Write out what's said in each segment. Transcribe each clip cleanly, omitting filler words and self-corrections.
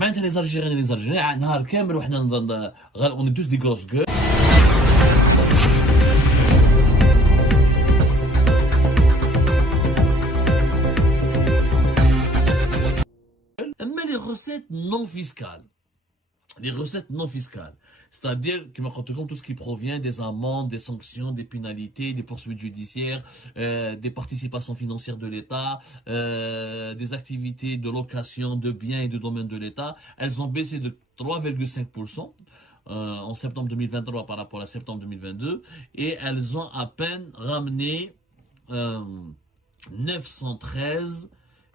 معناتها les Algériens et les Algériens نهار كامل وحنا on est tous des grosses gueules. Mais les recettes non fiscales. Les recettes non fiscales. C'est-à-dire tout ce qui provient des amendes, des sanctions, des pénalités, des poursuites judiciaires, des participations financières de l'État, des activités de location de biens et de domaines de l'État, elles ont baissé de 3,5% en septembre 2023 par rapport à septembre 2022 et elles ont à peine ramené 913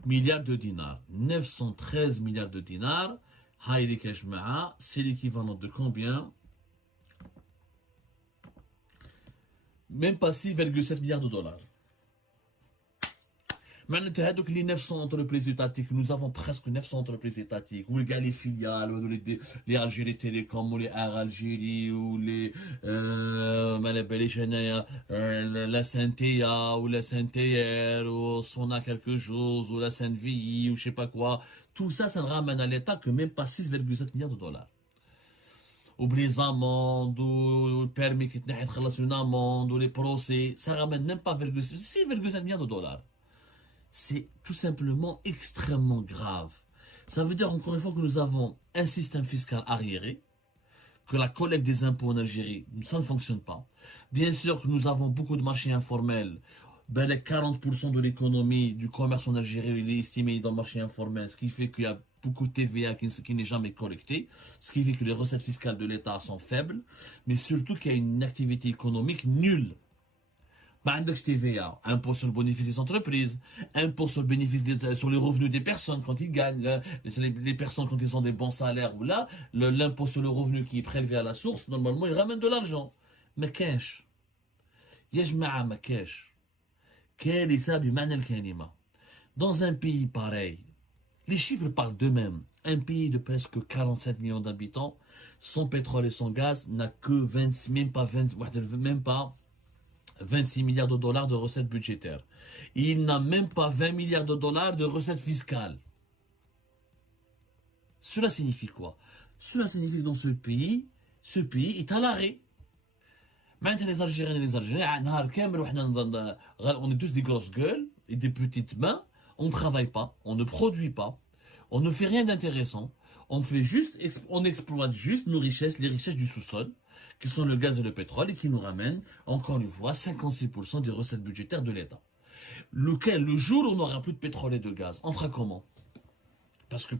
milliards de dinars. 913 milliards de dinars. C'est l'équivalent de combien? Même pas 6,7 milliards de dollars. معناتها هذوك les 900 entreprises étatiques, nous avons presque 900 entreprises étatiques, ou les filiales, ou les Algérie Télécom, ou les Air Algérie, ou les la Saint-Éa, ou la Saint-Éer, ou Sona quelque chose, ou la Sainte-Vie, ou je sais pas quoi. Tout ça, ça ne ramène à l'État que même pas 6,7 milliards de dollars. Ou les amendes, ou le permis qui tenait à une amende, ou les procès, ça ramène même pas 6,7 milliards de dollars. C'est tout simplement extrêmement grave. Ça veut dire encore une fois que nous avons un système fiscal arriéré, que la collecte des impôts en Algérie, ça ne fonctionne pas. Bien sûr que nous avons beaucoup de marchés informels. Ben, les 40% de l'économie du commerce en Algérie, il est estimé dans le marché informel, ce qui fait qu'il y a beaucoup de TVA qui n'est jamais collecté, ce qui fait que les recettes fiscales de l'État sont faibles, mais surtout qu'il y a une activité économique nulle. TVA, impôt sur le bénéfice des entreprises, impôt sur le bénéfice sur les revenus des personnes quand ils gagnent, les personnes quand ils ont des bons salaires ou là, l'impôt sur le revenu qui est prélevé à la source, normalement ils ramènent de l'argent. Mais cash. ما cash. Dans un pays pareil, les chiffres parlent d'eux-mêmes. Un pays de presque 47 millions d'habitants, sans pétrole et sans gaz, n'a que 26 milliards de dollars de recettes budgétaires. Il n'a même pas 20 milliards de dollars de recettes fiscales. Cela signifie quoi? Cela signifie que dans ce pays est à l'arrêt. Maintenant, les Algériens et les Algériens, on est tous des grosses gueules et des petites mains. On ne travaille pas, on ne produit pas, on ne fait rien d'intéressant. On exploite juste nos richesses, les richesses du sous-sol, qui sont le gaz et le pétrole, et qui nous ramènent, encore une fois, 56% des recettes budgétaires de l'État. Le jour où on n'aura plus de pétrole et de gaz, on fera comment? Parce que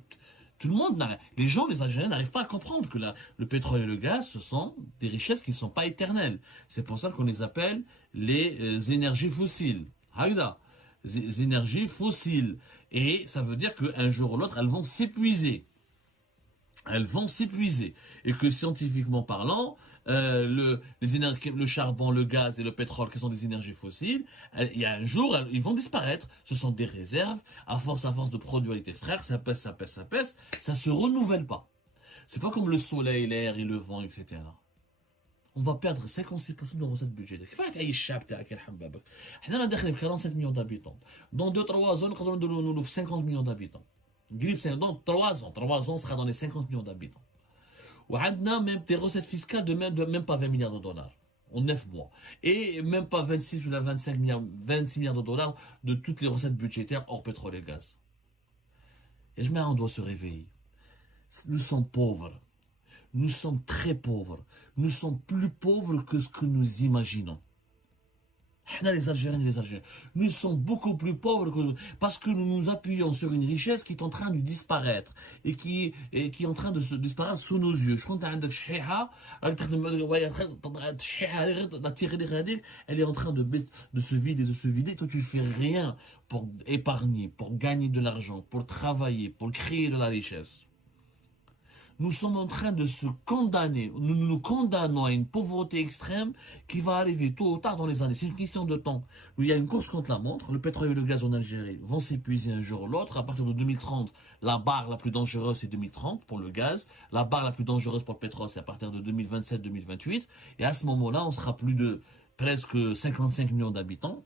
tout le monde, les Algériens n'arrivent pas à comprendre que le pétrole et le gaz, ce sont des richesses qui ne sont pas éternelles. C'est pour ça qu'on les appelle les énergies fossiles. Haïda, les énergies fossiles. Et ça veut dire qu'un jour ou l'autre, elles vont s'épuiser. Elles vont s'épuiser. Et que scientifiquement parlant, le charbon, le gaz et le pétrole, qui sont des énergies fossiles, il y a un jour, ils vont disparaître. Ce sont des réserves. À force de produire et d'extraire, ça pèse, ça ne se renouvelle pas. C'est pas comme le soleil, l'air et le vent, etc. On va perdre 56% de nos recettes budgétaires. كيف تعيش الشعب تاعك يرحم بابك؟ احنا داخلين في 47 millions d'habitants. Dans 2-3 ans, نقدروا نديروا 50 millions d'habitants. Dans 3 ans, on sera dans les 50 millions d'habitants. On a même des recettes fiscales de même pas 20 milliards de dollars en 9 mois. Et même pas 26 ou 26 milliards de dollars de toutes les recettes budgétaires hors pétrole et gaz. Et on doit se réveiller. Nous sommes pauvres. Nous sommes très pauvres. Nous sommes plus pauvres que ce que nous imaginons. Les Algériens et les Algériens, nous sommes beaucoup plus pauvres parce que nous nous appuyons sur une richesse qui est en train de disparaître et qui est en train de se disparaître sous nos yeux. Je compte à elle est en train de se vider. Toi, tu ne fais rien pour épargner, pour gagner de l'argent, pour travailler, pour créer de la richesse. Nous sommes en train de se condamner, nous condamnons à une pauvreté extrême qui va arriver tôt ou tard dans les années. C'est une question de temps. Il y a une course contre la montre, le pétrole et le gaz en Algérie vont s'épuiser un jour ou l'autre. À partir de 2030, la barre la plus dangereuse c'est 2030 pour le gaz, la barre la plus dangereuse pour le pétrole c'est à partir de 2027-2028. Et à ce moment-là, on sera plus de presque 55 millions d'habitants.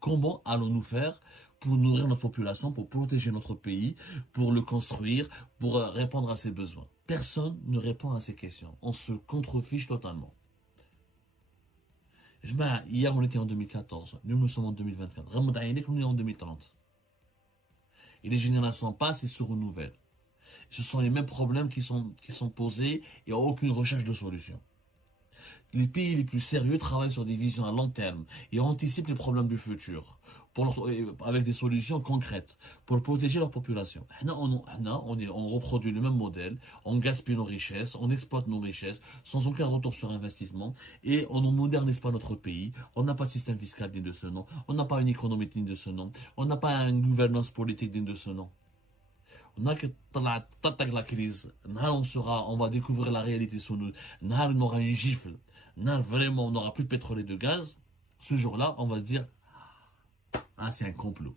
Comment allons-nous faire pour nourrir notre population, pour protéger notre pays, pour le construire, pour répondre à ses besoins. Personne ne répond à ces questions. On se contrefiche totalement. Hier, on était en 2014. Nous sommes en 2024. On est en 2030. Et les générations passent et se renouvellent. Ce sont les mêmes problèmes qui sont posés et il n'y a aucune recherche de solution. Les pays les plus sérieux travaillent sur des visions à long terme et anticipent les problèmes du futur avec des solutions concrètes pour protéger leur population. On reproduit le même modèle, on gaspille nos richesses, on exploite nos richesses sans aucun retour sur investissement et on ne modernise pas notre pays. On n'a pas de système fiscal digne de ce nom, on n'a pas une économie digne de ce nom, on n'a pas une gouvernance politique digne de ce nom. On a que la crise, on va découvrir la réalité sur nous, on aura une gifle, vraiment on n'aura plus de pétrole et de gaz. Ce jour-là, on va se dire, ah c'est un complot.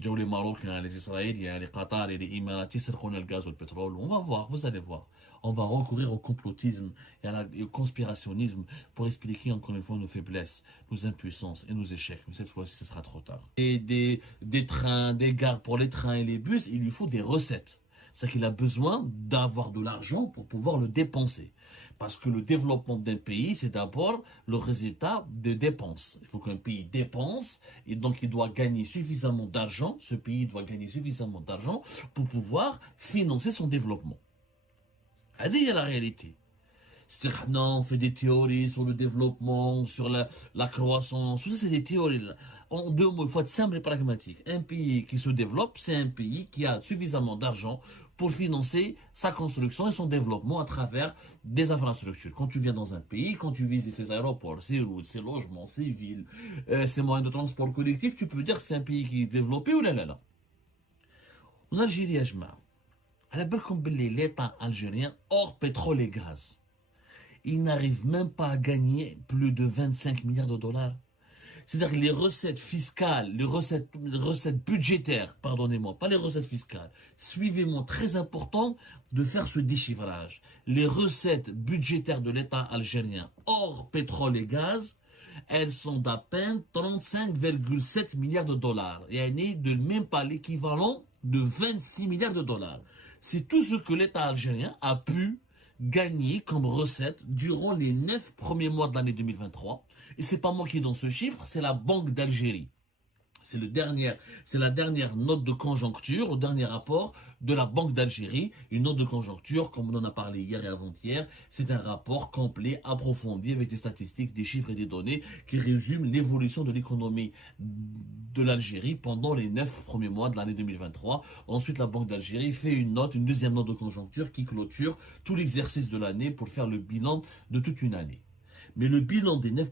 Les Marocains, les Israéliens, les Qataris, les Émiratis seront le gaz ou le pétrole. On va voir, vous allez voir. On va recourir au complotisme et au conspirationnisme pour expliquer encore une fois nos faiblesses, nos impuissances et nos échecs. Mais cette fois-ci, ce sera trop tard. Et des trains, des gares pour les trains et les bus, il lui faut des recettes. C'est qu'il a besoin d'avoir de l'argent pour pouvoir le dépenser. Parce que le développement d'un pays, c'est d'abord le résultat des dépenses. Il faut qu'un pays dépense et donc il doit gagner suffisamment d'argent. Ce pays doit gagner suffisamment d'argent pour pouvoir financer son développement. C'est la réalité. C'est-à-dire, non, on fait des théories sur le développement, sur la croissance. Tout ça, c'est des théories. En deux mots, il faut être simple et pragmatique. Un pays qui se développe, c'est un pays qui a suffisamment d'argent pour financer sa construction et son développement à travers des infrastructures. Quand tu viens dans un pays, quand tu visites ses aéroports, ses routes, ses logements, ses villes, ses moyens de transport collectif, tu peux dire que c'est un pays qui est développé ou là. En Algérie, l'État algérien, hors pétrole et gaz, il n'arrive même pas à gagner plus de 25 milliards de dollars. C'est-à-dire que les recettes fiscales, les recettes budgétaires, pardonnez-moi, pas les recettes fiscales, suivez-moi, très important de faire ce déchiffrage. Les recettes budgétaires de l'État algérien, hors pétrole et gaz, elles sont d'à peine 35,7 milliards de dollars. Et de même pas l'équivalent de 26 milliards de dollars. C'est tout ce que l'État algérien a pu gagné comme recette durant les 9 premiers mois de l'année 2023. Et c'est pas moi qui donne ce chiffre, c'est la Banque d'Algérie. C'est la dernière note de conjoncture, le dernier rapport de la Banque d'Algérie. Une note de conjoncture, comme on en a parlé hier et avant-hier, c'est un rapport complet, approfondi, avec des statistiques, des chiffres et des données qui résument l'évolution de l'économie de l'Algérie pendant les 9 premiers mois de l'année 2023. Ensuite, la Banque d'Algérie fait une deuxième note de conjoncture qui clôture tout l'exercice de l'année pour faire le bilan de toute une année. Mais le bilan des 9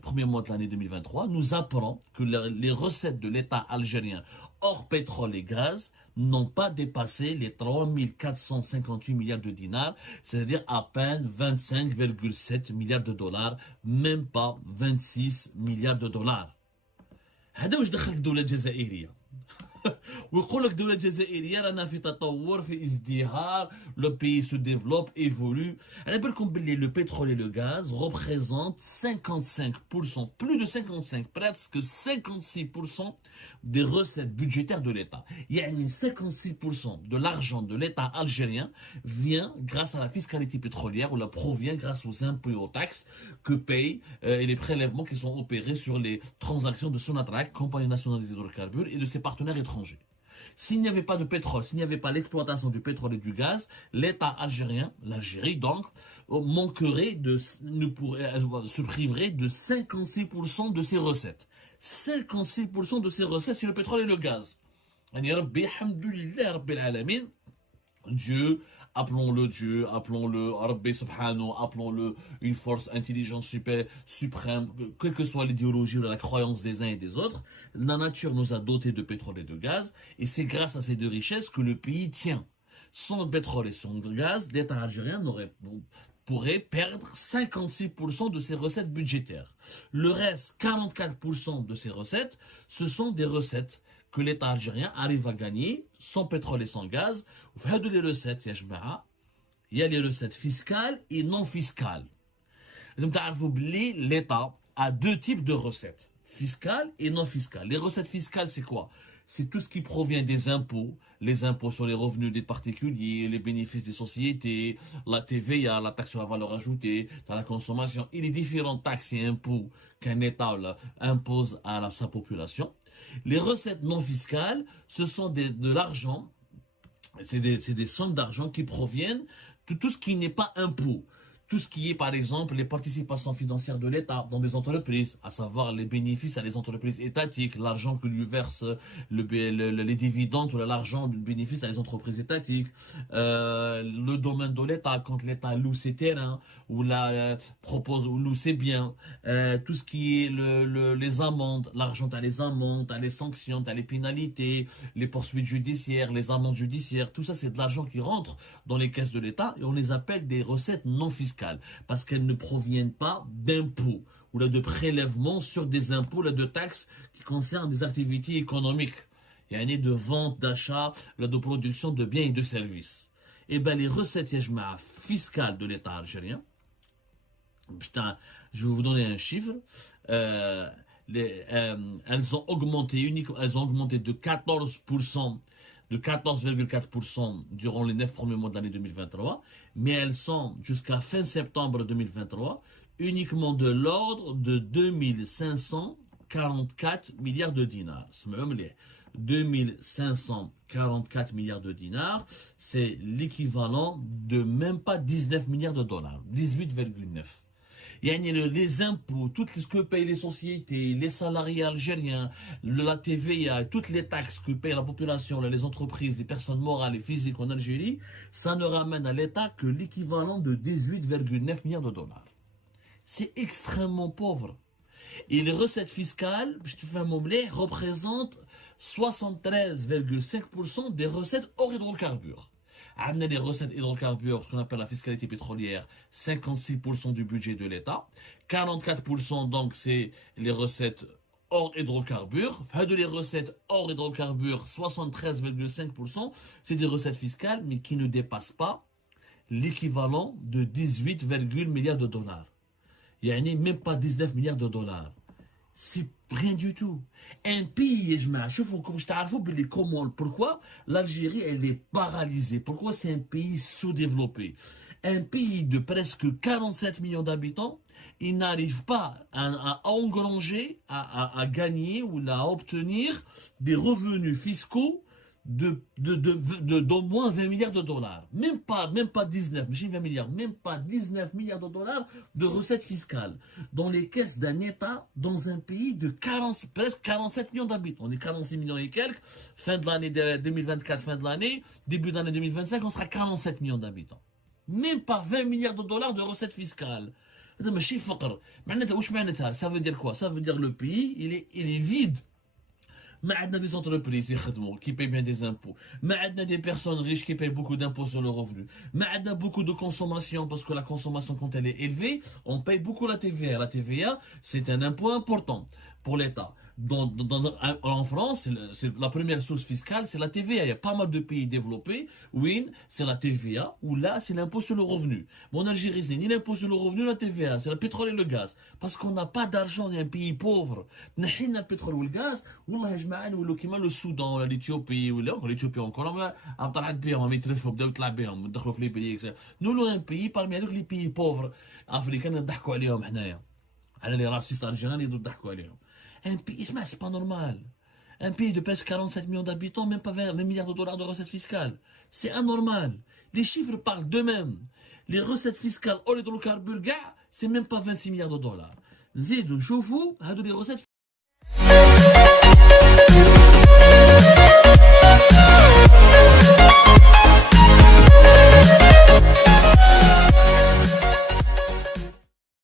premiers mois de l'année 2023 nous apprend que les recettes de l'État algérien hors pétrole et gaz n'ont pas dépassé les 3 458 milliards de dinars, c'est-à-dire à peine 25,7 milliards de dollars, même pas 26 milliards de dollars. هذا واش دخلك الدولة الجزائرية ويقول لك الدولة الجزائرية رانا في تطور في ازدهار le pays se développe évolue. على بالكم باللي le pétrole et le gaz représentent 55%, plus de 55, presque 56% des recettes budgétaires de l'État. يعني 56% de l'argent de l'État algérien vient grâce à la fiscalité pétrolière ou la provient grâce aux impôts et aux taxes que payent et les prélèvements qui sont opérés sur les transactions de Sonatrach, Compagnie nationale des hydrocarbures, et de ses partenaires étrangers. S'il n'y avait pas de pétrole, s'il n'y avait pas l'exploitation du pétrole et du gaz, l'État algérien, l'Algérie donc, se priverait de 56% de ses recettes. 56% de ses recettes, c'est le pétrole et le gaz. Dieu, appelons-le Rabbi Subhanahu, appelons-le une force intelligente suprême, quelle que soit l'idéologie ou la croyance des uns et des autres, la nature nous a dotés de pétrole et de gaz, et c'est grâce à ces deux richesses que le pays tient. Sans pétrole et sans gaz, l'État algérien pourrait perdre 56% de ses recettes budgétaires. Le reste, 44% de ses recettes, ce sont des recettes que l'État algérien arrive à gagner sans pétrole et sans gaz. Il y a les recettes fiscales et non fiscales. L'État a deux types de recettes, fiscales et non fiscales. Les recettes fiscales, c'est quoi? C'est tout ce qui provient des impôts, les impôts sur les revenus des particuliers, les bénéfices des sociétés, la TVA, la taxe sur la valeur ajoutée, dans la consommation, et les différentes taxes et impôts qu'un État là, impose à sa population. Les recettes non fiscales, ce sont de l'argent, c'est des sommes d'argent qui proviennent de tout ce qui n'est pas impôt. Tout ce qui est, par exemple, les participations financières de l'État dans des entreprises, à savoir les bénéfices à des entreprises étatiques, l'argent que lui verse les dividendes ou l'argent du bénéfice à des entreprises étatiques, le domaine de l'État, quand l'État loue ses terrains, ou propose ou loue ses biens, tout ce qui est les amendes, l'argent à les amendes, à les sanctions, à les pénalités, les poursuites judiciaires, les amendes judiciaires, tout ça c'est de l'argent qui rentre dans les caisses de l'État et on les appelle des recettes non fiscales. Parce qu'elles ne proviennent pas d'impôts ou là de prélèvements sur des impôts, là de taxes qui concernent des activités économiques. Il y a une année de vente, d'achat, là de production de biens et de services. Et bien les recettes fiscales de l'État algérien, putain, je vais vous donner un chiffre. Elles ont augmenté de 14%. De 14,4% durant les 9 premiers mois de l'année 2023, mais elles sont jusqu'à fin septembre 2023 uniquement de l'ordre de 2544 milliards de dinars. 2544 milliards de dinars, c'est l'équivalent de même pas 19 milliards de dollars, 18,9. Les impôts, tout ce que payent les sociétés, les salariés algériens, la TVA, toutes les taxes que paye la population, les entreprises, les personnes morales et physiques en Algérie, ça ne ramène à l'État que l'équivalent de 18,9 milliards de dollars. C'est extrêmement pauvre. Et les recettes fiscales, je te fais un mot-blé, représentent 73,5% des recettes hors hydrocarbures. On a les recettes hydrocarbures, ce qu'on appelle la fiscalité pétrolière, 56% du budget de l'État. 44% donc c'est les recettes hors hydrocarbures. Enfin, de les recettes hors hydrocarbures, 73,5%, c'est des recettes fiscales, mais qui ne dépassent pas l'équivalent de 18, milliards de dollars. Il n'y a même pas 19 milliards de dollars. C'est rien du tout. Un pays, pourquoi l'Algérie elle est paralysée? Pourquoi c'est un pays sous-développé? Un pays de presque 47 millions d'habitants, il n'arrive pas à engranger, à gagner ou à obtenir des revenus fiscaux d'au moins 20 milliards de dollars. Même pas 19, mais 20 milliards, même pas 19 milliards de dollars de recettes fiscales dans les caisses d'un État dans un pays de presque 47 millions d'habitants. On est 46 millions et quelques. Fin de l'année 2024, fin de l'année, début d'année 2025, on sera 47 millions d'habitants. Même pas 20 milliards de dollars de recettes fiscales. Ça veut dire quoi? Ça veut dire le pays, il est vide. ما عندنا des entreprises qui payent bien des impôts. ما عندنا des personnes riches qui payent beaucoup d'impôts sur le revenu. ما عندنا beaucoup de consommation parce que la consommation quand elle est élevée, on paye beaucoup la TVA. La TVA, c'est un impôt important pour l'État. En France, la première source fiscale, c'est la TVA. Il y a pas mal de pays développés où c'est la TVA, où là, c'est l'impôt sur le revenu. Mais en Algérie, c'est ni l'impôt sur le revenu, ni la TVA. C'est le pétrole et le gaz. Parce qu'on n'a pas d'argent, on est un pays pauvre. نحينا البترول والغاز والله يا جماعه نولوا كيما السودان ولا l'Éthiopie ولا l'Éthiopie encore عم طلعت بهم عم يترفوا بداو يطلع بهم دخلوا في ليبيا نولوا un pays parmi هذوك les pays pauvres افريكان نضحكوا عليهم حنايا على les racistes algériens اللي يضحكوا عليهم. Un pays, c'est pas normal. Un pays de presque 47 millions d'habitants, même pas 20 milliards de dollars de recettes fiscales. C'est anormal. Les chiffres parlent d'eux-mêmes. Les recettes fiscales hors hydrocarbures, c'est même pas 26 milliards de dollars. زيدوا شوفوا هادو les recettes